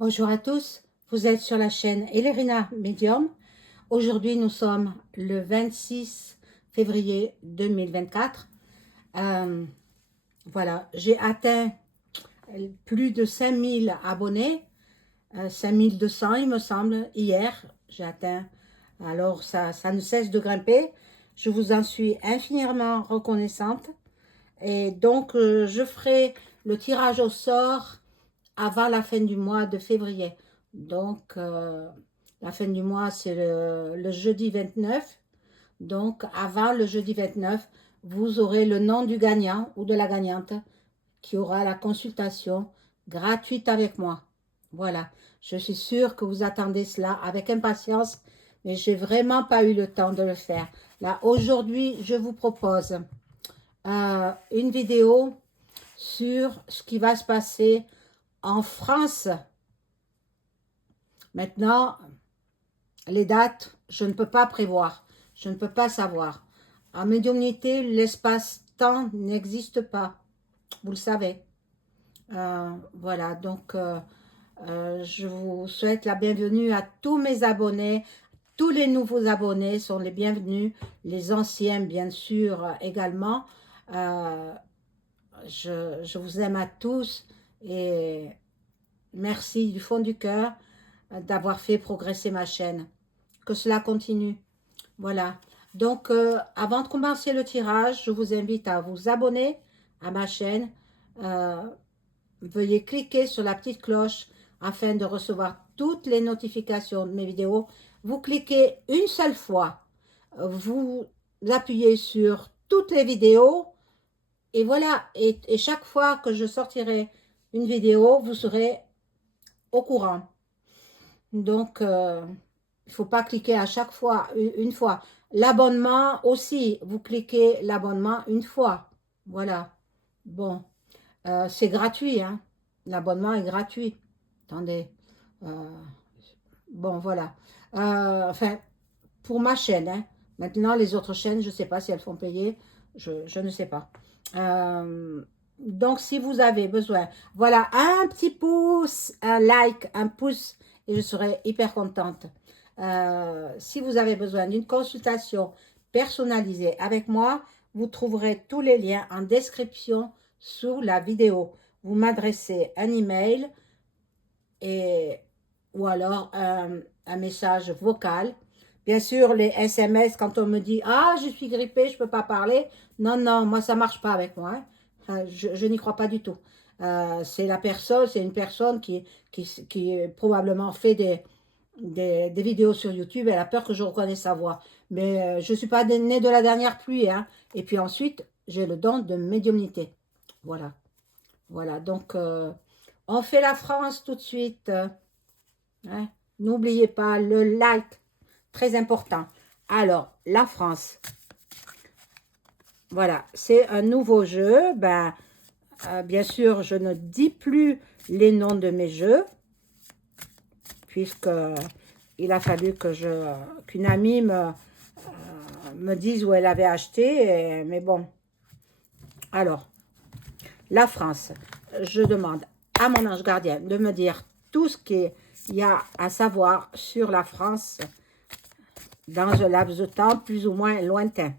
Bonjour à tous, vous êtes sur la chaîne Ellerina Medium. Aujourd'hui, nous sommes le 26 février 2024. Euh, voilà, j'ai atteint plus de 5000 abonnés, 5200 il me semble, hier j'ai atteint. Alors ça ne cesse de grimper. Je vous en suis infiniment reconnaissante. Et donc, je ferai le tirage au sort avant la fin du mois de février. Donc, la fin du mois, c'est le jeudi 29. Donc, avant le jeudi 29, vous aurez le nom du gagnant ou de la gagnante qui aura la consultation gratuite avec moi. Voilà, je suis sûre que vous attendez cela avec impatience, mais j'ai vraiment pas eu le temps de le faire. Là, aujourd'hui, je vous propose une vidéo sur ce qui va se passer en France. Maintenant, les dates, je ne peux pas prévoir. Je ne peux pas savoir. En médiumnité, l'espace-temps n'existe pas. Vous le savez. Voilà, donc je vous souhaite la bienvenue à tous mes abonnés. Tous les nouveaux abonnés sont les bienvenus. Les anciens, bien sûr, également. Euh, je vous aime à tous et merci du fond du cœur d'avoir fait progresser ma chaîne. Que cela continue. Voilà. Donc, avant de commencer le tirage, je vous invite à vous abonner à ma chaîne. Euh, Veuillez cliquer sur la petite cloche afin de recevoir toutes les notifications de mes vidéos. Vous cliquez une seule fois. Vous appuyez sur toutes les vidéos. Et voilà. Et chaque fois que je sortirai une vidéo, vous serez au courant. Donc, il ne faut pas cliquer à chaque fois, une fois. L'abonnement aussi, vous cliquez l'abonnement une fois. Voilà. Bon, c'est gratuit, hein. L'abonnement est gratuit. Attendez. Euh, bon, voilà. Enfin, pour ma chaîne, hein. Maintenant, les autres chaînes, je ne sais pas si elles font payer. Je ne sais pas. Donc, si vous avez besoin, voilà, un petit pouce, un like, un pouce, et je serai hyper contente. Si vous avez besoin d'une consultation personnalisée avec moi, vous trouverez tous les liens en description sous la vidéo. Vous m'adressez un email et, ou alors un message vocal. Bien sûr, les SMS, quand on me dit « Ah, je suis grippée, je ne peux pas parler », non, non, moi, ça ne marche pas avec moi, hein. Je n'y crois pas du tout. C'est une personne qui probablement fait des vidéos sur YouTube. Elle a peur que je reconnaisse sa voix. Mais je ne suis pas née de la dernière pluie, hein. Et puis ensuite, j'ai le don de médiumnité. Voilà. Voilà. Donc, on fait la France tout de suite. Hein. N'oubliez pas le like, très important. Alors, la France. Voilà, c'est un nouveau jeu. Ben, bien sûr, je ne dis plus les noms de mes jeux, puisque il a fallu que qu'une amie me dise où elle avait acheté. Mais bon, alors, la France. Je demande à mon ange gardien de me dire tout ce qu'il y a à savoir sur la France dans un laps de temps plus ou moins lointain.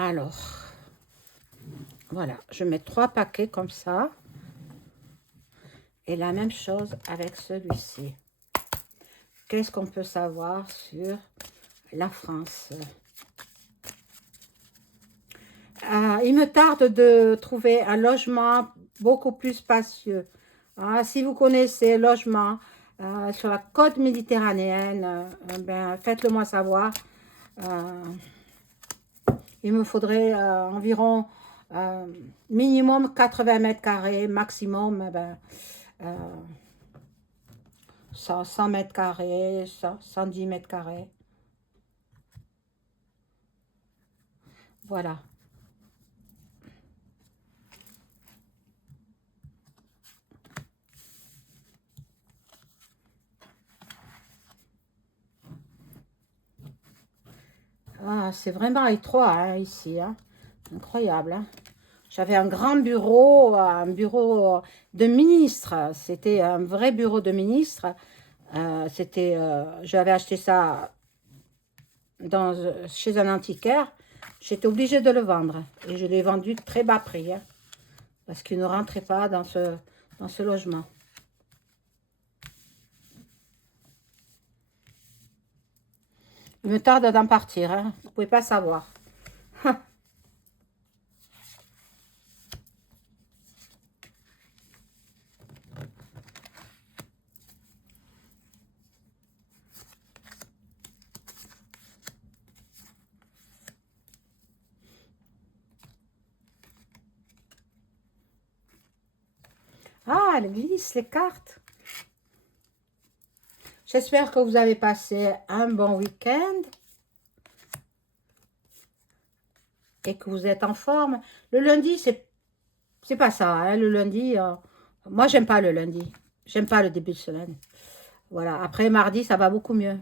Alors, voilà, je mets 3 paquets comme ça. Et la même chose avec celui-ci. Qu'est-ce qu'on peut savoir sur la France? Il me tarde de trouver un logement beaucoup plus spacieux. Si vous connaissez logement sur la côte méditerranéenne, ben, faites-le moi savoir. Euh, il me faudrait environ minimum 80 mètres carrés, maximum ben, 100 mètres carrés, 110 mètres carrés. Voilà. c'est vraiment étroit hein, ici. Hein. Incroyable. Hein. J'avais un grand bureau, un bureau de ministre. C'était un vrai bureau de ministre. J'avais acheté ça chez un antiquaire. J'étais obligée de le vendre. Et je l'ai vendu très bas prix. Hein, parce qu'il ne rentrait pas dans ce logement. Il me tarde d'en partir. Hein, vous ne pouvez pas savoir. Ah, elle glisse les cartes. J'espère que vous avez passé un bon week-end et que vous êtes en forme. Le lundi, c'est pas ça. Hein, le lundi, moi, j'aime pas le lundi. J'aime pas le début de semaine. Voilà. Après, mardi, ça va beaucoup mieux.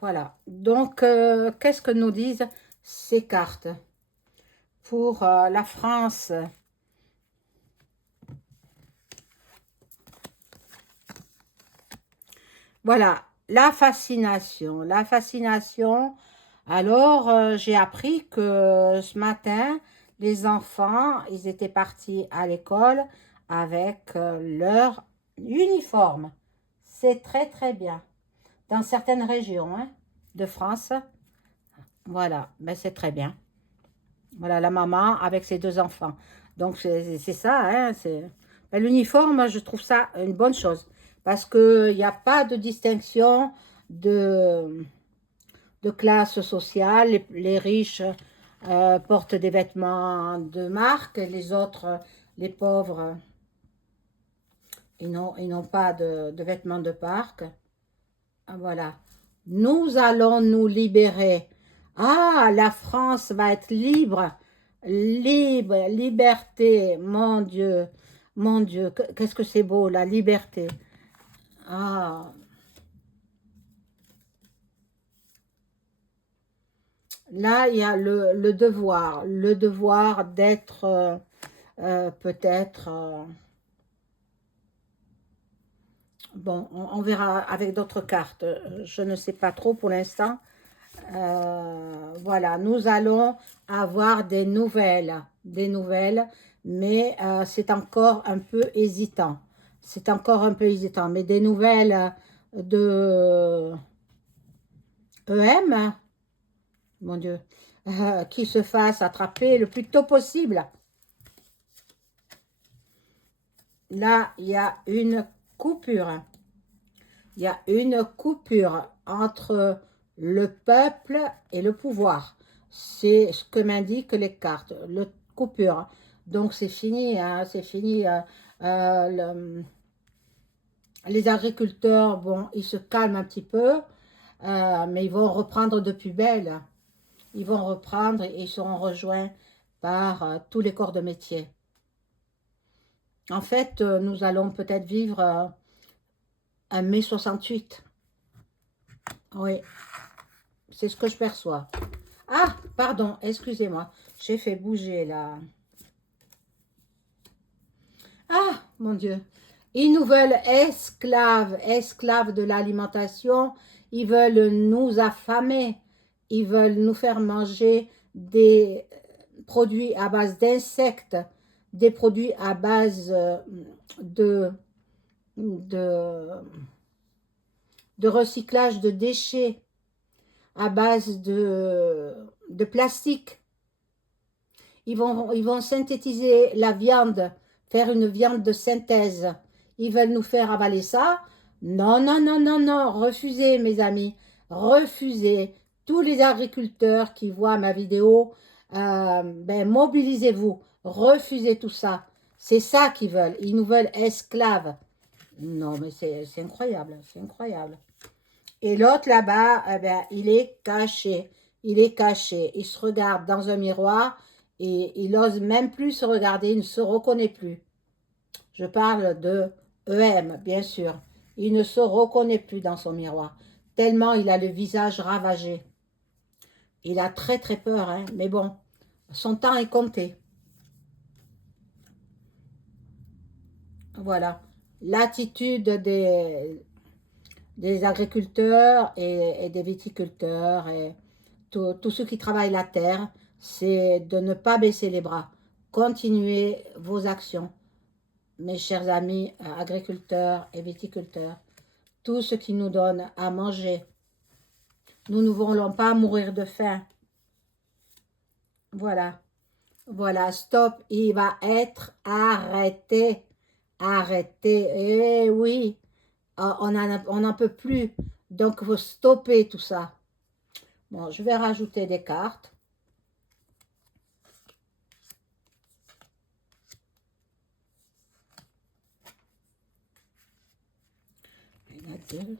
Voilà. Donc, qu'est-ce que nous disent ces cartes? Pour la France, voilà, la fascination. La fascination. Alors, j'ai appris que ce matin, les enfants, ils étaient partis à l'école avec leur uniforme. C'est très, très bien. Dans certaines régions hein, de France, voilà, ben c'est très bien. Voilà, la maman avec ses deux enfants. Donc, c'est ça, hein, ben, l'uniforme, je trouve ça une bonne chose. Parce qu'il n'y a pas de distinction de classe sociale. Les riches portent des vêtements de marque, les autres, les pauvres, ils n'ont pas de vêtements de marque. Voilà. Nous allons nous libérer. Ah, la France va être libre. Libre, liberté. Mon Dieu, qu'est-ce que c'est beau, la liberté. Ah, là, il y a le devoir d'être peut-être... bon, on verra avec d'autres cartes. Je ne sais pas trop pour l'instant. Voilà, nous allons avoir des nouvelles, mais c'est encore un peu hésitant. C'est encore un peu hésitant, mais des nouvelles de EM, mon Dieu, qui se fasse attraper le plus tôt possible. Là, il y a une coupure. Il y a une coupure entre le peuple et le pouvoir. C'est ce que m'indiquent les cartes. Le coupure. Donc, c'est fini. Hein, c'est fini. Les agriculteurs, bon, ils se calment un petit peu. Mais ils vont reprendre de plus belle. Ils vont reprendre et ils seront rejoints par tous les corps de métier. En fait, nous allons peut-être vivre un mai 68. Oui, c'est ce que je perçois. Ah, pardon, excusez-moi. J'ai fait bouger là. Ah, mon Dieu. Ils nous veulent esclaves de l'alimentation. Ils veulent nous affamer. Ils veulent nous faire manger des produits à base d'insectes, des produits à base de, de, de recyclage de déchets, à base de plastique. Ils vont synthétiser la viande, faire une viande de synthèse. Ils veulent nous faire avaler ça. Non, non, non, non, non. Refusez, mes amis. Refusez. Tous les agriculteurs qui voient ma vidéo, ben, mobilisez-vous. Refusez tout ça. C'est ça qu'ils veulent. Ils nous veulent esclaves. Non, mais c'est incroyable. C'est incroyable. Et l'autre là-bas, eh ben, il est caché. Il est caché. Il se regarde dans un miroir et il n'ose même plus se regarder. Il ne se reconnaît plus. Je parle de EM, bien sûr. Il ne se reconnaît plus dans son miroir, tellement il a le visage ravagé. Il a très très peur, hein, mais bon, son temps est compté. Voilà. L'attitude des agriculteurs et des viticulteurs et tous ceux qui travaillent la terre, c'est de ne pas baisser les bras. Continuez vos actions, mes chers amis agriculteurs et viticulteurs. Tout ce qui nous donne à manger. Nous ne voulons pas mourir de faim. Voilà. Voilà, stop, il va être arrêté. Arrêté. Eh oui, on n'en peut plus. Donc, il faut stopper tout ça. Bon, je vais rajouter des cartes. Il y en a deux.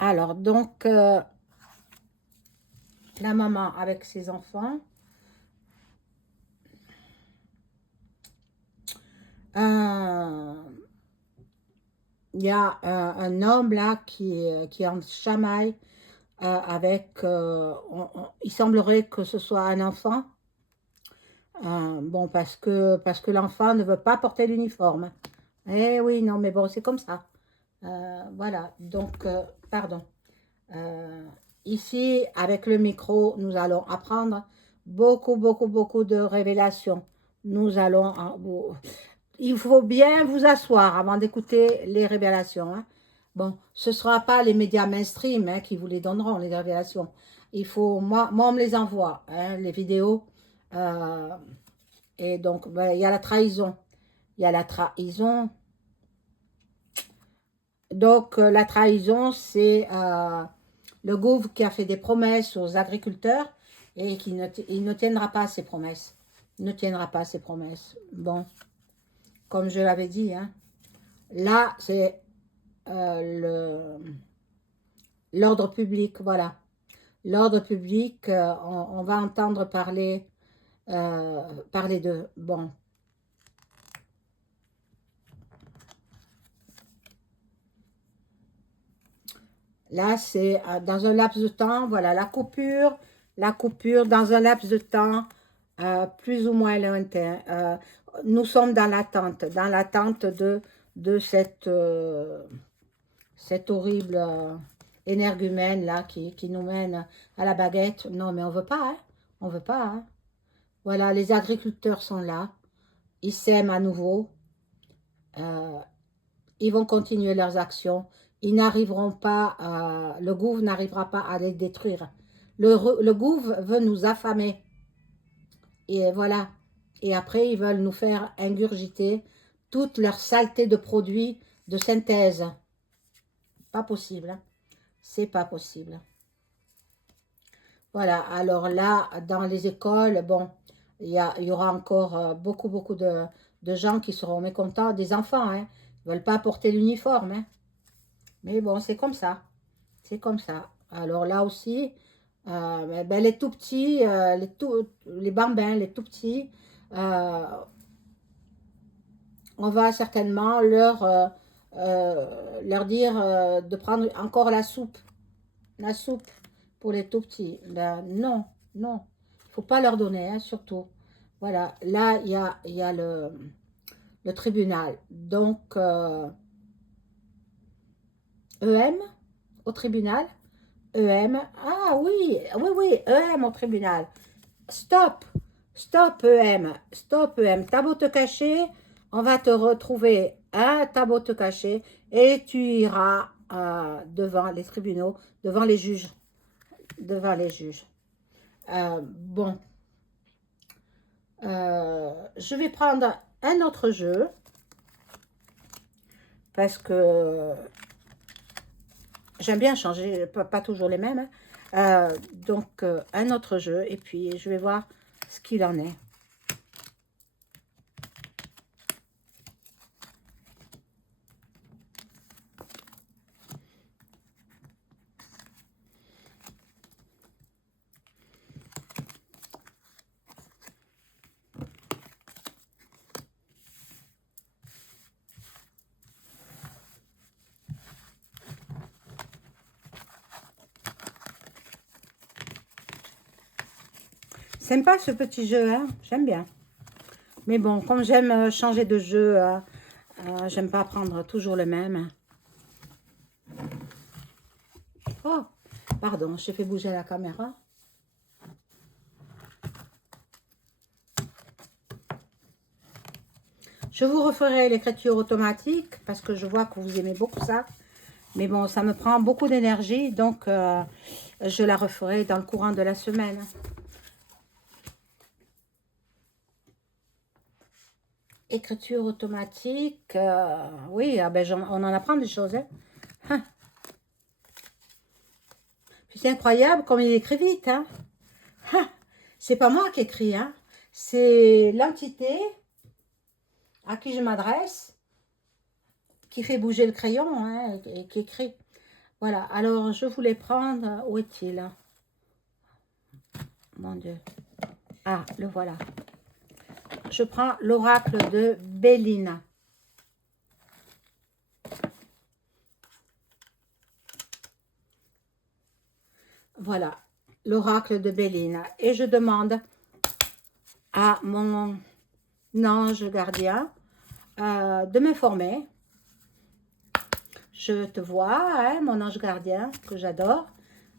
Alors, donc, la maman avec ses enfants. Il y a un homme là qui est en chamaille avec, il semblerait que ce soit un enfant. Bon, parce que l'enfant ne veut pas porter l'uniforme. Eh oui, non, mais bon, c'est comme ça. Voilà, donc, pardon. Euh, Ici, avec le micro, nous allons apprendre beaucoup, beaucoup, beaucoup de révélations. Nous allons... Il faut bien vous asseoir avant d'écouter les révélations, hein. Bon, ce ne sera pas les médias mainstream hein, qui vous les donneront, les révélations. Il faut... Moi on me les envoie, hein, les vidéos. Euh, et donc, ben, il y a la trahison. Il y a la trahison. Donc, la trahison, c'est le gouvernement qui a fait des promesses aux agriculteurs et qui il ne tiendra pas ses promesses. Il ne tiendra pas ses promesses. Bon, comme je l'avais dit, hein, là, c'est l'ordre public, voilà. L'ordre public, on va entendre parler de... Bon, là, c'est dans un laps de temps, voilà, la coupure dans un laps de temps plus ou moins lointain. Nous sommes dans l'attente de cette horrible énergumène là qui nous mène à la baguette. Non, mais on veut pas, hein, on veut pas, hein. Voilà, les agriculteurs sont là, ils sèment à nouveau, euh, ils vont continuer leurs actions. Ils n'arriveront pas, le gouvernement n'arrivera pas à les détruire. Le gouvernement veut nous affamer. Et voilà. Et après, ils veulent nous faire ingurgiter toute leur saleté de produits de synthèse. Pas possible, hein. C'est pas possible. Voilà. Alors là, dans les écoles, bon, il y aura encore beaucoup, beaucoup de gens qui seront mécontents, des enfants, hein. Ils ne veulent pas porter l'uniforme, hein. Mais bon, c'est comme ça. C'est comme ça. Alors là aussi, ben, les tout petits, les bambins, les tout petits, euh, on va certainement leur dire de prendre encore la soupe pour les tout petits. Ben, non, non, il ne faut pas leur donner, hein, surtout. Voilà, là, il y a le tribunal. Donc, EM au tribunal. EM. Ah oui, oui, oui, EM au tribunal. Stop, stop EM, stop EM. T'as beau te cacher, on va te retrouver, hein, t'as beau te cacher, et tu iras devant les tribunaux, devant les juges, devant les juges. Bon, je vais prendre un autre jeu, parce que j'aime bien changer, pas toujours les mêmes, hein. Donc, un autre jeu, et puis je vais voir ce qu'il en est. Sympa ce petit jeu, hein, j'aime bien. Mais bon, comme j'aime changer de jeu, j'aime pas prendre toujours le même. Oh, pardon, j'ai fait bouger la caméra. Je vous referai l'écriture automatique parce que je vois que vous aimez beaucoup ça. Mais bon, ça me prend beaucoup d'énergie, donc je la referai dans le courant de la semaine. Écriture automatique, oui, ah ben, on en apprend des choses. Hein. Puis c'est incroyable comme il écrit vite. Hein. C'est pas moi qui écris, hein. C'est l'entité à qui je m'adresse qui fait bouger le crayon hein, et qui écrit. Voilà, alors je voulais prendre, où est-il? Mon Dieu. Ah, le voilà. Je prends l'oracle de Bélina. Voilà, l'oracle de Bélina. Et je demande à mon ange gardien de m'informer. Je te vois, hein, mon ange gardien, que j'adore.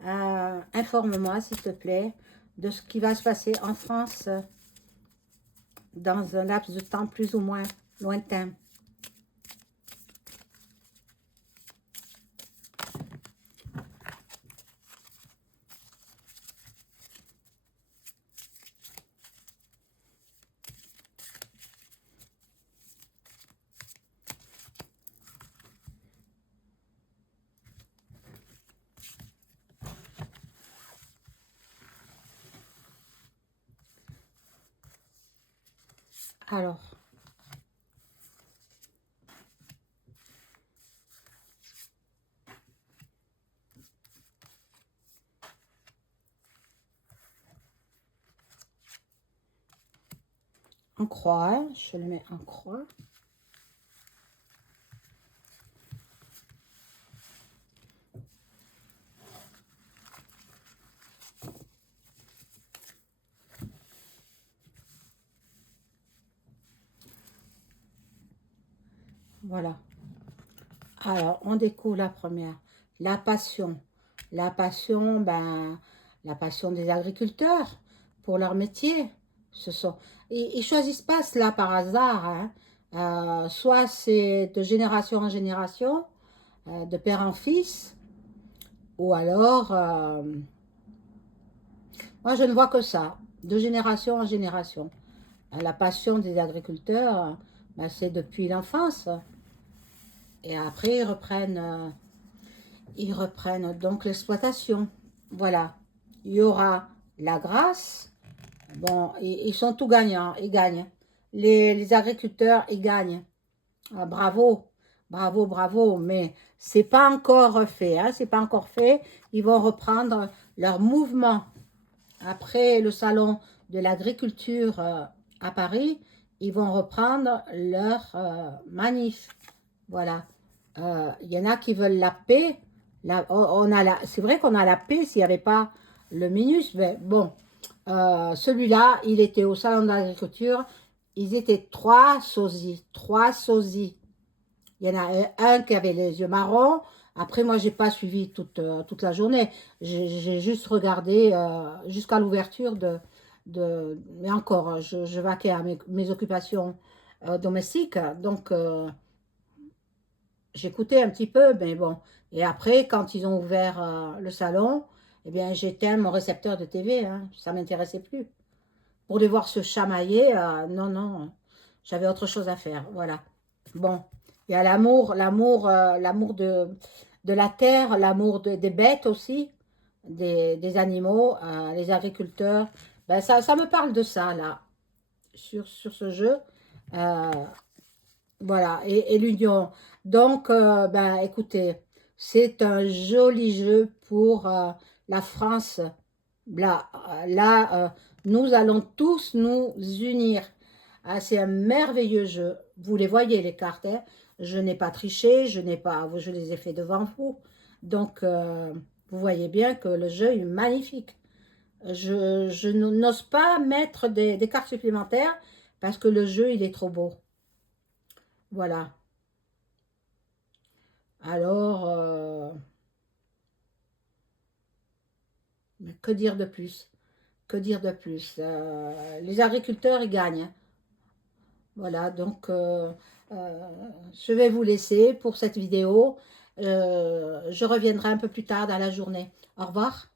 Informe-moi, s'il te plaît, de ce qui va se passer en France dans un laps de temps plus ou moins lointain. Alors, en croix, hein, je le mets en croix. Voilà. Alors, on découvre la première. La passion. La passion, ben, la passion des agriculteurs pour leur métier. Ils ne choisissent pas cela par hasard. Hein. Soit c'est de génération en génération, de père en fils, ou alors, moi je ne vois que ça, de génération en génération. La passion des agriculteurs, ben, c'est depuis l'enfance. Et après, ils reprennent donc l'exploitation. Voilà. Il y aura la grâce. Bon, ils sont tout gagnants. Ils gagnent. Les agriculteurs, ils gagnent. Ah, bravo. Bravo, bravo. Mais c'est pas encore fait. Hein, c'est pas encore fait. Ils vont reprendre leur mouvement. Après le salon de l'agriculture à Paris, ils vont reprendre leur manif. Voilà. Il y en a qui veulent la paix. C'est vrai qu'on a la paix s'il n'y avait pas le MINUS. Mais bon, celui-là, il était au salon de l'agriculture. Ils étaient trois sosies. Trois sosies. Il y en a un qui avait les yeux marrons. Après, moi, j'ai pas suivi toute la journée. J'ai juste regardé jusqu'à l'ouverture Mais encore, je vaquais à mes occupations domestiques. Donc, j'écoutais un petit peu, mais bon. Et après, quand ils ont ouvert le salon, eh bien, j'éteins mon récepteur de TV. Hein, ça ne m'intéressait plus. Pour les voir se chamailler, non, non. J'avais autre chose à faire. Voilà. Bon. Il y a l'amour de la terre, l'amour des bêtes aussi, des animaux, les agriculteurs. Ben, ça me parle de ça, là, sur ce jeu. Euh, voilà, et l'union. Donc, ben, écoutez, c'est un joli jeu pour la France. Là, nous allons tous nous unir. Ah, c'est un merveilleux jeu. Vous les voyez, les cartes. Hein. Je n'ai pas triché, je les ai fait devant vous. Donc, vous voyez bien que le jeu est magnifique. Je n'ose pas mettre des cartes supplémentaires parce que le jeu, il est trop beau. Voilà. Alors, que dire de plus? Que dire de plus? Les agriculteurs, ils gagnent, hein. Voilà, donc je vais vous laisser pour cette vidéo. Je reviendrai un peu plus tard dans la journée. Au revoir.